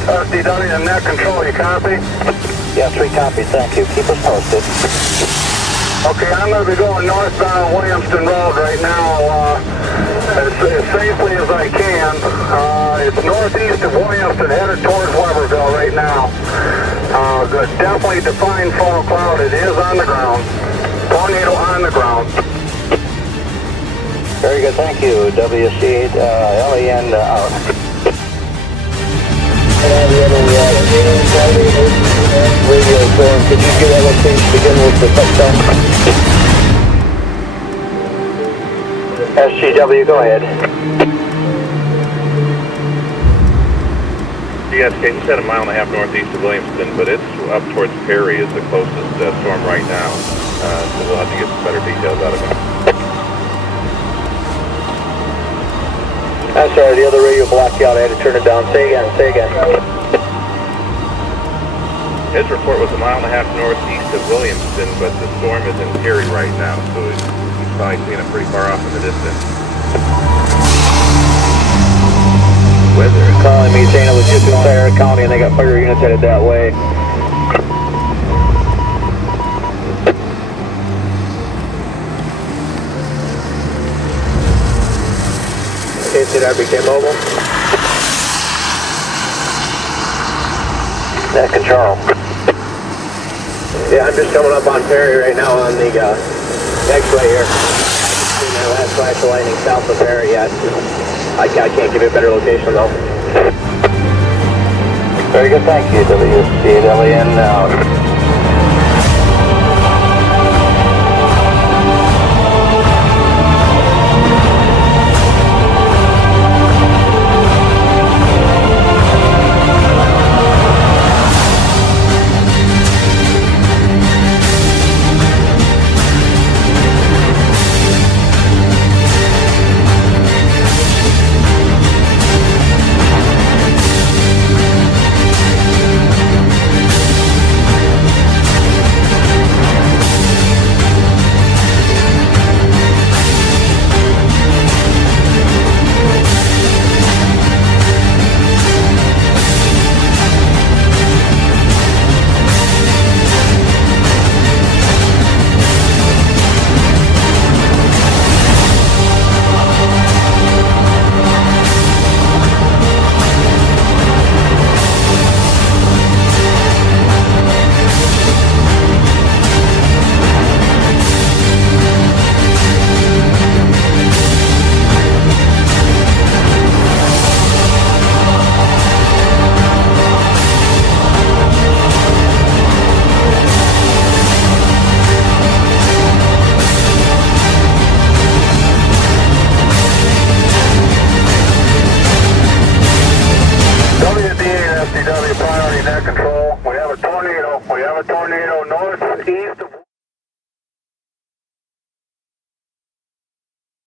SDW and net control, you copy? Yeah, 3 copies, thank you. Keep us posted. Okay, I'm going to be going northbound Williamston Road right now as safely as I can. It's northeast of Williamston, headed towards Weberville right now. Good, definitely defined fall cloud. It is on the ground. Tornado on the ground. Very good, thank you. WC8 LAN out. Radio going. Could you give that location to begin with the touchdown? SGW, go ahead. DSK, you said 1.5 miles northeast of Williamston, but it's up towards Perry is the closest storm right now. So we'll have to get some better details out of it. I'm sorry, the other radio blocked you out. I had to turn it down. Say again, say again. His report was 1.5 miles northeast of Williamston, but the storm is in Perry right now, so he's probably seeing it pretty far off in the distance. Weather calling me saying it was just inside our county and they got fire units headed that way. KCWK mobile. Net control. Yeah, I'm just coming up on Perry right now on the X-ray here. Last flash of lightning south of Perry yet. I can't give you a better location though. Very good, thank you. WC8LAN out. SDW priority net control. We have a tornado